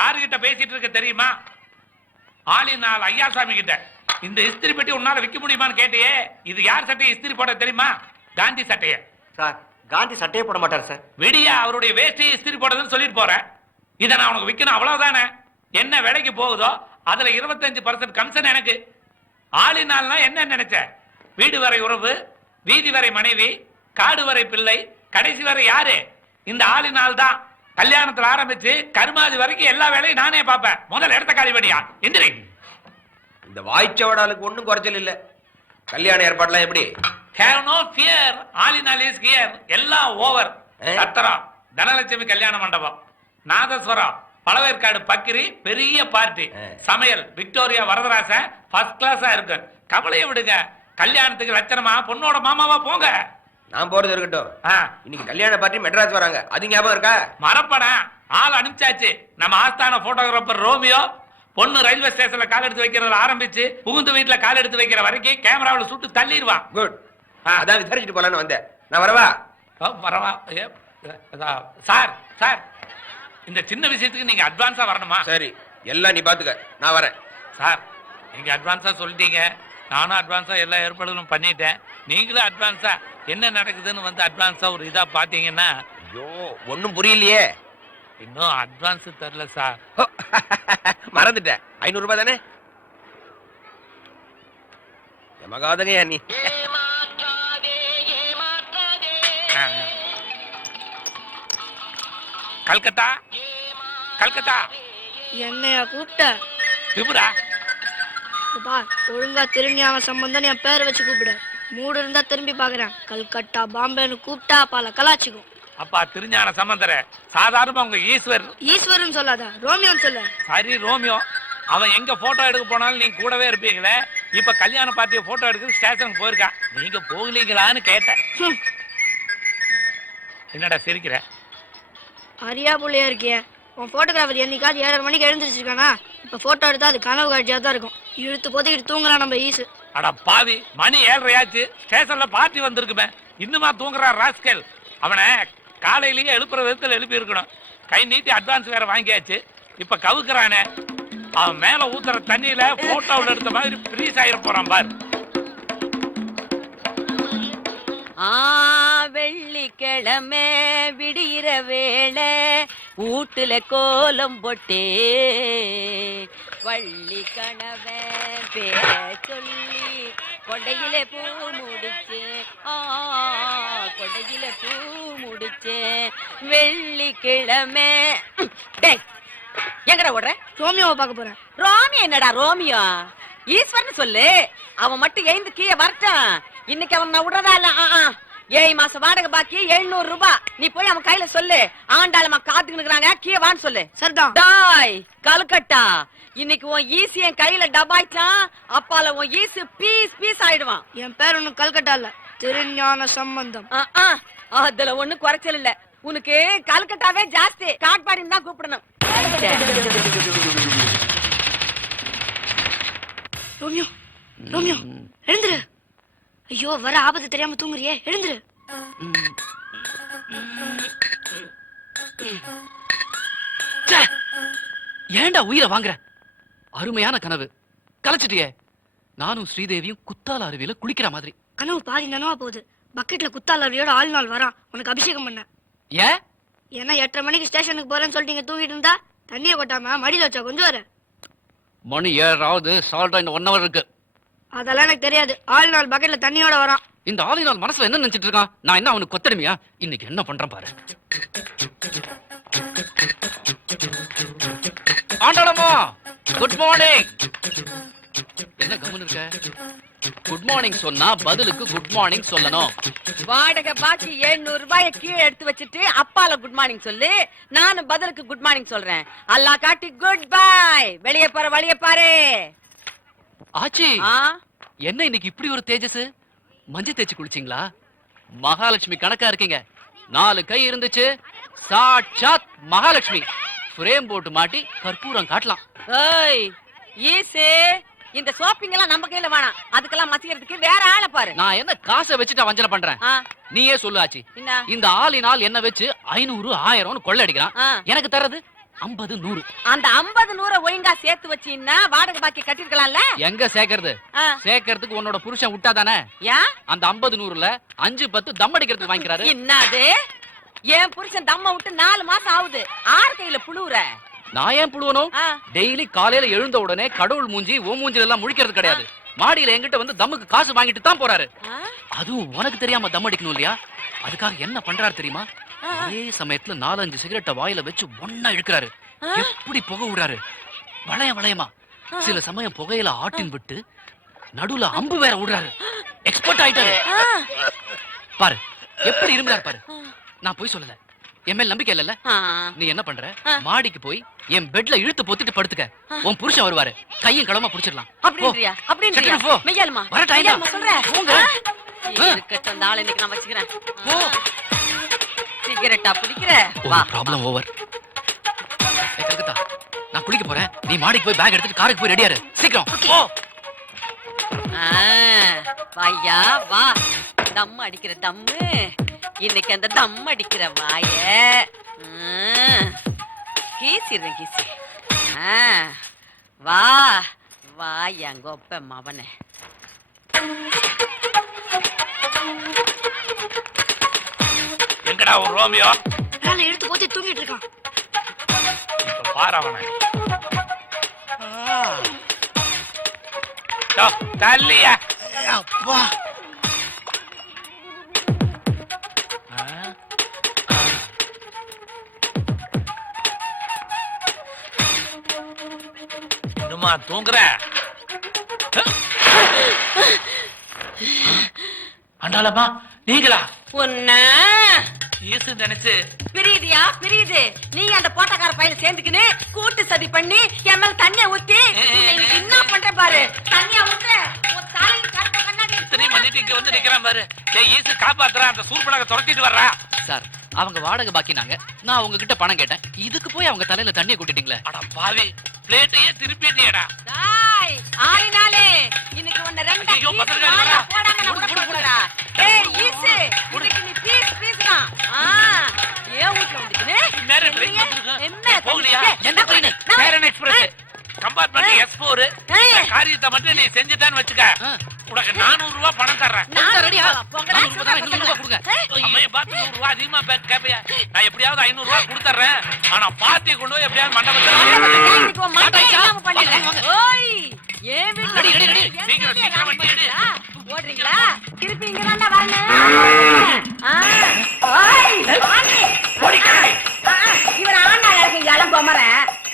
யாருகிட்ட பேசிட்டு இருக்க தெரியுமா? ஆளினால் ஐயாசாமி கிட்ட. இந்த இஸ்திரி பெட்டி உன்னால விற்க முடியுமான்னு கேட்டியே. இது யார் சட்டையை இஸ்திரி போட தெரியுமா? காந்தி சட்டைய. சார், காந்தி சட்டையே போட மாட்டார் சார். விடியா அவருடைய வேஷ்டியை இஸ்திரி போடுறதுன்னு சொல்லிட்டு போறேன். இதை நான் உனக்கு விற்கணும், அவ்வளவுதானே. என்ன விலைக்கு போகுதோ அதுல 25% கமிஷன் எனக்கு. ஆளினால்னா என்ன நினைச்ச? வீடு வரை உறவு, வீதி வரை மனைவி, காடு வரை பிள்ளை, கடைசி வரை யாரு? இந்த ஆளினால் தான். கல்யாணத்துல ஆரம்பிச்சு கருமாதி வரைக்கும் எல்லா வேலையும் நானே பார்ப்பேன். முதல்ல இடத்த காலி பண்ணியா எந்திரி. இந்த வாய்ச்சவடாலுக்கு ஒண்ணும் குறைச்சல் இல்ல. கல்யாண ஏற்பாடுலாம் எப்படி? Have no fear, ஆளினால் is here. எல்லாம் ஓவர். சத்திரம், தனலட்சுமி கல்யாண மண்டபம், நாதஸ்வரம், பழவேற்காடு பக்கிரி, பெரிய பார்ட்டி, சமையல் விக்டோரியா வரதராசன் ஃபர்ஸ்ட் கிளாஸா இருக்கு. கவலையை விடுங்க. கல்யாணத்துக்கு லட்சணமா பொண்ணோட மாமாவா போங்க. நான் போறது இருக்கட்டும். இன்னைக்கு கல்யாண பார்ட்டி மெட்ராஸ் வராங்க, அது ஞாபகம் இருக்கா? மறப்படா, ஆள் அனுப்பிச்சாச்சு. நம்ம ஆஸ்தான போட்டோகிராஃபர் ரோமியோ. பொண்ணு ரயில்வே ஸ்டேஷன்ல கால் எடுத்து வைக்கிறதுல ஆரம்பிச்சு புகுந்து வீட்டுல கால் எடுத்து வைக்கிற வரைக்கும் கேமராவில் சுட்டு தள்ளிடுவான். குட். அதான் விசாரிச்சுட்டு போலான்னு வந்தேன். நான் வரவா? வரவா? சார் சார், இந்த சின்ன விஷயத்துக்கு நீங்க அட்வான்ஸா வரணுமா? சரி, எல்லாம் நீ பாத்துக்க, நான் வரேன். சார், நீங்க அட்வான்ஸா சொல்லிட்டீங்க. நானும் அட்வான்ஸா எல்லா ஏற்பாடுகளும் பண்ணிட்டேன். நீங்களும் அட்வான்ஸா என்ன நடக்குதுன்னு வந்து அட்வான்ஸா ஒரு இதா பாத்தீங்கன்னா. ஐயோ, ஒன்னும் புரியலையே. இன்னும் அட்வான்ஸ் தரல சார். மறந்துட்டேன். 500 ரூபாய் தானே? மகாதகையா நீ. கல்கத்தா கல்கத்தா. என்னையா கூப்பிட்ட? திபுரா, ஒழுங்கா திருஞான சம்பந்தம் என் பேரை வச்சு கூப்பிடு. மூடு இருந்தா திரும்பி பாக்குறேன். கல்கட்டா பாம்பேன்னு கூப்பிட்டா பல கலாச்சிக்கும். அப்பா திருஞான சம்பந்தர சாதாரணமா உங்க ஈஸ்வரன் சொல்லாத, ரோமியோன்னு சொல்ல. சரி ரோமியோ, அவன் எங்க போட்டோ எடுக்க போனாலும் நீங்க கூடவே இருப்பீங்களே. இப்ப கல்யாண பார்ட்டியை போட்டோ எடுக்க ஸ்டேஷனுக்கு போயிருக்கான். நீங்க போகலீங்களான்னு கேட்டேன். என்னடா சிரிக்கிற? அரியா புள்ளையா இருக்கிய. உன் போட்டோகிராஃபர் என்னைக்காவது 7:30 மணிக்கு எழுந்திருச்சிருக்கானா? இப்ப போட்டோ எடுத்தா அது கனவு காட்சியா தான் இருக்கும். இழுத்து போதைக்கிட்டு தூங்குறான் நம்ம ஈசு. அட பாவி, மணி 7:30 ஆச்சு. ஸ்டேஷன்ல பார்ட்டி வந்திருக்குமே, இன்னுமா தூங்குறா ராஸ்கல்? அவனை காலையிலேயே எழுப்புற விதத்தில் எழுப்பி இருக்கணும். கை நீட்டி அட்வான்ஸ் வேற வாங்கியாச்சு. இப்ப கவுக்குறானே, அவன் மேல ஊத்துற தண்ணியில போட்டோவில் எடுத்த மாதிரி ஃப்ரீஸ் ஆயிர போறான் பாரு. வெள்ளிக்கிழமை விடிகிற வேளை வீட்டுல கோலம் போட்டே வள்ளி கணவன் பேர சொல்லி கொண்டையில பூ முடிச்சு கொண்டையில பூ முடிச்சு வெள்ளிக்கிழமை. எங்கடா ஓடுற? ரோமியோவை பார்க்க போறேன். ரோமியோ என்னடா ரோமியோ? ஈஸ்வரன் சொல்லு. அவன் மட்டும் எழுந்து கீழே வரட்டும். இன்னைக்கு அவன் நான் விடுறதா இல்ல. 7 மாசம் வாடகை பாக்கி 700 ரூபாய். நீ போய் அவன் கையில சொல்லு. ஆண்டாளமா காத்துக்கிட்டு கீழே வான்னு சொல்லு. சரிதான். டாய் கல்கட்டா, இன்னைக்கு உன் ஈசி என் கையில டபாய்ச்சான். அப்பால உன் ஈசு பீஸ் பீஸ் ஆயிடுவான். என் பேர் ஒன்னும் கல்கட்டா இல்ல, திருஞான சம்பந்தம். அதுல ஒண்ணு குறைச்சல் இல்ல. உனக்கு கல்கட்டாவே ஜாஸ்தி. காட்பாடின்னு தான் கூப்பிடணும். ரோமியோ, ரோமியோ எழுந்துரு. ஐயோ, வர ஆபத்து தெரியாம தூங்குறியே, எழுந்துரு. ஏண்டா உயிரை வாங்குற? அருமையான கனவு கலைச்சிட்டியே. நானும் ஸ்ரீதேவியும் குத்தால அருவியில குளிக்கிற மாதிரி. கனவு பாதி நனவா போகுது. பக்கெட்ல குத்தால அருவியோட ஆள் நாள் வரான். உனக்கு அபிஷேகம் பண்ண. ஏன்னா 8:30 மணிக்கு ஸ்டேஷனுக்கு போறேன்னு சொல்லிட்டு தூங்கிட்டு இருந்தா தண்ணியை கொட்டாம மடியில வச்சா கொஞ்சம் வர. மணி 7 சால்ட்டா இந்த 1 hour இருக்கு. அதெல்லாம் எனக்கு தெரியாது. ஆள் நாள் பக்கெட்ல தண்ணியோட வரான். இந்த ஆளினால் மனசுல என்ன நினைச்சிட்டு இருக்கான்? நான் என்ன அவனுக்கு கொத்தடிமையா? இன்னைக்கு என்ன பண்றேன் பாரு. Andalamma, good morning. என்ன கவனம் இருக்க? குட் மார்னிங் சொன்னா பதிலுக்கு குட் மார்னிங் சொல்லணும். வாடகை பாக்கி 700 ரூபாயை கீழே எடுத்து வச்சுட்டு அப்பால குட் மார்னிங் சொல்லு. நானும் பதிலுக்கு குட் மார்னிங் சொல்றேன். அல்லா காட்டி குட் பை. வெளியே போற வழிய பாரு. ஆச்சி, என்ன இன்னைக்கு இப்படி ஒரு தேஜஸ்? மஞ்சள் தேய்ச்சி குளிச்சிங்களா? மகாலட்சுமி கணக்கா இருக்கீங்க. 4 கை இருந்துச்சு. சாட்சாத் மகாலட்சுமி. ஃப்ரேம் போட்டு மாட்டி கற்பூரம் காட்டலாம். ஏய் ஈசே, இந்த ஷாப்பிங் எல்லாம் நம்ம கையில வேணாம். அதுக்கெல்லாம் மசிக்கிறதுக்கு வேற ஆளை பாரு. நான் என்ன காசை வச்சுட்டு வஞ்சனை பண்றேன்? நீயே சொல்லு ஆச்சி. இந்த ஆளினால் என்ன வச்சு 500 1000 கொள்ளை அடிக்கிறான். எனக்கு தரது 50 100. அந்த 50 100 ஒழுங்கா சேர்த்து வச்சீன்னா வாடகை பாக்கி கட்டிருக்கலாம்ல. எங்க சேர்க்கறது? சேர்க்கறதுக்கு உன்னோட புருஷன் விட்டாதானே. ஏன் அந்த 50 100ல 5 10 தம் அடிக்கிறதுக்கு வாங்கிக்கிறாரு. என்னது? என் புருஷன் தம்ம விட்டு 4 மாசம் ஆகுது. ஆறு கையில புழுவுற. நான் ஏன் புழுவணும்? ஆ. டெய்லி காலையில எழுந்த உடனே கடவுள் மூஞ்சி ஓ மூஞ்சில எல்லாம் முழிக்கிறது கிடையாது. மாடியில என்கிட்ட வந்து தம்முக்கு காசு வாங்கிட்டு தான் போறாரு. அதுவும் உனக்கு தெரியாம தம் அடிக்கணும் இல்லையா? அதுக்காக என்ன பண்றாரு தெரியுமா? ஒரே சமயத்துல 4-5 சிகரெட்டை வாயில வச்சு ஒன்னா இழுக்கிறாரு. எப்படி புகை விடுறாரு வளையமா. சில சமயம் புகையில ஆட்டின் விட்டு நடுவுல அம்பு வேற விடுறாரு. எக்ஸ்பர்ட் ஆயிட்டாரு பாரு. எப்படி இருந்தார் பாரு. நான் போய் சொல்லல. என் மேல் நம்பிக்கை இல்லல்ல. நீ என்ன பண்ற? மாடிக்கு போய் என் பெட்ல இழுத்து பொத்திட்டு படுத்துக்க. உன் புருஷன் வருவாரு. கையும் களமா புடிச்சிடலாம். அப்படின்றியா? அப்படின்றியா? மெய்யாலுமா? வர டைம் மெய்யாலுமா சொல்றேன். போங்க. இருக்கட்டும், அந்த ஆளை இன்னைக்கு நான் வச்சுக்கிறேன். போ. சிகரெட்டா பிடிக்கிற? வா. Problem over. கல்கத்தா, நான் குளிக்க போறேன். நீ மாடிக்கு போய் பேக் எடுத்துட்டு காருக்கு போய் ரெடியாரு. சீக்கிரம் போ. வாயா வா. தம் அடிக்கிற தம்மு. இன்னைக்கு அந்த தம் அடிக்கிற வாய கீசிடுறேன் கீசி. வா வா என் கொப்ப மவனே. எங்கடா ஒரு ரோமியோ? வேலை எடுத்து போத்தி தூங்கிட்டு இருக்கான். இப்ப பாரு அவனை. தள்ளியா அப்பா இன்னுமா தூங்குற? அண்டாளம்மா நீங்களா? உன்ன ஈசு நினைச்சு பிரியுதியா பிரியுது. நீ அந்த போட்டக்கார பையில சேர்ந்துக்கின்னு கூட்டு சதி பண்ணி என் மேல தண்ணிய ஊத்தி என்ன பண்ற பாரு. தண்ணிய ஊத்து உன் தலையில கட்ட கண்ணாடி இத்தனையும் பண்ணிட்டு இங்க வந்து நிக்கிறான் பாரு. ஏய் ஈசு காப்பாத்துறா. அந்த சூர்பனக துரத்திட்டு வர்றா. சார், அவங்க வாடகை பாக்கினாங்க. நான் உங்க கிட்ட பணம் கேட்டேன். இதுக்கு போய் அவங்க தலையில தண்ணியை கொட்டிட்டீங்களே. அட பாவி, பிளேட்டையே திருப்பிட்டியடா. டேய் ஆயினாலே இன்னைக்கு உன்ன ரெண்டா ஐயோ, பீஸ் பத்திரக்காரி வாயா வரா. போடாம நான் உனக்கு போடுறா. ஏய் ஈசு இன்னைக்கு நீ பீஸ் தான். ஏன் வீட்ல வந்துக்கினே நேரா ட்ரெயின் வந்துருக்கு. என்ன போகலையா? எந்த train? Cheran express compartment S4. இந்த காரியத்தை மட்டும் நீ செஞ்சுட்டான்னு வச்சுக்க, உனக்கு 400 ரூபாய் பணம் தர்றேன். ரெடியா? 400 ரூபாய் கொடுங்க. அம்மையை பார்த்து 100 ரூபாய் அதிகமா கேட்பியா? நான் எப்படியாவது 500 ரூபாய் கொடுத்துறேன். ஆனா பாத்தி கொண்டு போய் எப்படியாவது ஓடுறீங்களா? திருப்பி இங்க தான் வரணும்.